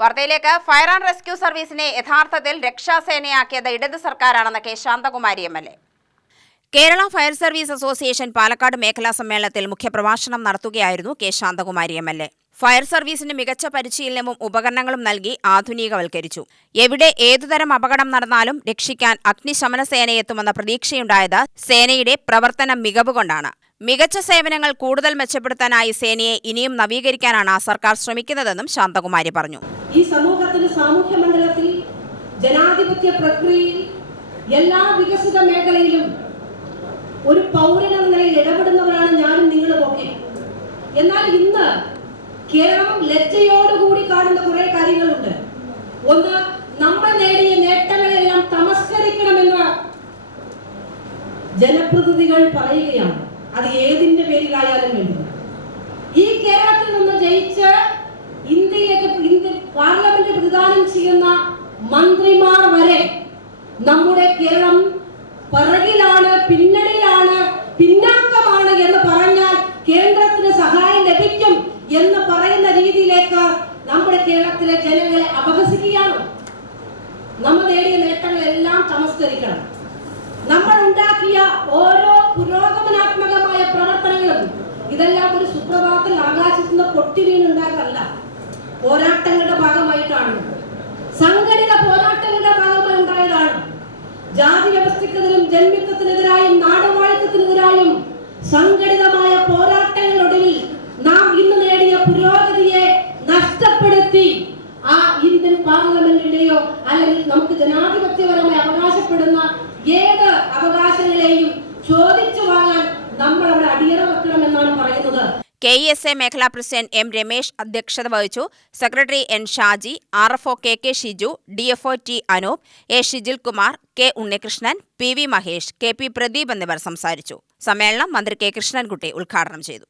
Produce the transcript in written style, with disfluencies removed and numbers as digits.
വാർത്തയിലേക്ക്. Fire and rescue സർവീസിനെ യഥാർത്ഥത്തിൽ രക്ഷാസേനയാക്കിയത് ഇടത് സർക്കാരാണെന്ന് K Santhakumari MLA. Kerala fire service association Palakkad മേഖലാ സമ്മേളനത്തിൽ മുഖ്യപ്രഭാഷണം നടത്തുകയായിരുന്നു കെ ശാന്തകുമാരി എം.എൽ.എ. ഫയർ സർവീസിന് മികച്ച പരിശീലനവും ഉപകരണങ്ങളും നൽകി ആധുനികവൽക്കരിച്ചു. എവിടെ ഏതുതരം അപകടം നടന്നാലും രക്ഷിക്കാൻ അഗ്നിശമന സേനയെത്തുമെന്ന പ്രതീക്ഷയുണ്ടായത് സേനയുടെ പ്രവർത്തന മികവ് കൊണ്ടാണ്. മികച്ച സേവനങ്ങൾ കൂടുതൽ മെച്ചപ്പെടുത്താനായി സേനയെ ഇനിയും നവീകരിക്കാനാണ് സർക്കാർ ശ്രമിക്കുന്നതെന്നും ശാന്തകുമാരി പറഞ്ഞു. ഈ സമൂഹത്തിന് സാമൂഹ്യ മണ്ഡലത്തിൽ ജനാധിപത്യ പ്രക്രിയയിൽ എല്ലാ വികസിത മേഖലയിലും ഒരു പൗരനെന്ന നിലയിൽ ഇടപെടുന്നവരാണ് ഞാനും നിങ്ങളുമൊക്കെ. എന്നാൽ ഇന്ന് കേരളം ലജ്ജയോടുകൂടി കാണുന്ന കുറെ കാര്യങ്ങളുണ്ട്. ഒന്ന്, നമ്മൾ നേടിയ നേട്ടങ്ങളെല്ലാം തമസ്കരിക്കണമെന്ന് ജനപ്രതിനിധികൾ പറയുകയാണ്. അത് ഏതിന്റെ പേരിലായാലും വേണ്ടില്ല. ഈ കേരളത്തിൽ നിന്ന് ജയിച്ച് ഇന്ത്യ പാർലമെന്റ് പ്രതിദാനം ചെയ്യുന്ന മന്ത്രിമാർ വരെ നമ്മുടെ കേരളം പിറകിലാണ്, പിന്നണിയിലാണ്, പിന്നാക്കമാണ് എന്ന് പറഞ്ഞാൽ കേന്ദ്രത്തിന് സഹായം ലഭിക്കും എന്ന് പറയുന്ന രീതിയിലേക്ക് നമ്മുടെ കേരളത്തിലെ ജനങ്ങളെ അപഹസിക്കുകയാണ്. നമ്മൾ നേടിയ നേട്ടങ്ങളെല്ലാം തമസ്കരിക്കണം. നമ്മൾ ഉണ്ടാക്കിയ ഓരോ പുരോഗമനാത്മകമായ പ്രവർത്തനങ്ങളും ഇതെല്ലാം ഒരു സുപ്രഭാതത്തിൽ ആകാശത്ത് നിന്ന് പൊട്ടി വീണുണ്ടാക്കല്ല, പോരാട്ടങ്ങളുടെ ഭാഗമായിട്ടാണ്, സംഘടിത പോരാട്ടങ്ങളുടെ ഭാഗമായി ഉണ്ടായതാണ്. ജാതി വ്യവസ്ഥക്കെതിരും ജന്മിത്വത്തിനെതിരായും നാടുവാഴിത്തത്തിനെതിരായും സംഘടിതമായ പോരാട്ടങ്ങളൊടുവിൽ നാം ഇന്ന് നേടിയ പുരോഗതിയെ നഷ്ടപ്പെടുത്തി ആ ഇന്ത്യൻ പാർലമെന്റിന്റെയോ അല്ലെങ്കിൽ നമുക്ക് ജനാധിപത്യപരമായി അവകാശപ്പെടുന്ന ഏത് അവകാശങ്ങളെയും ചോദിച്ചു വാങ്ങാൻ നമ്മൾ അവിടെ അടിയറ വെക്കണമെന്നാണ് പറയുന്നത്. KESA മേഖലാ പ്രസിഡന്റ് എം രമേശ് അധ്യക്ഷത വഹിച്ചു. Secretary N Shaji, RFO KK Shiju, DFO T Anoop, A Shijil Kumar, K Unnikrishnan, PV Mahesh, KP Pradeep എന്നിവർ സംസാരിച്ചു. സമ്മേളനം മന്ത്രി K കൃഷ്ണൻകുട്ടി ഉദ്ഘാടനം ചെയ്തു.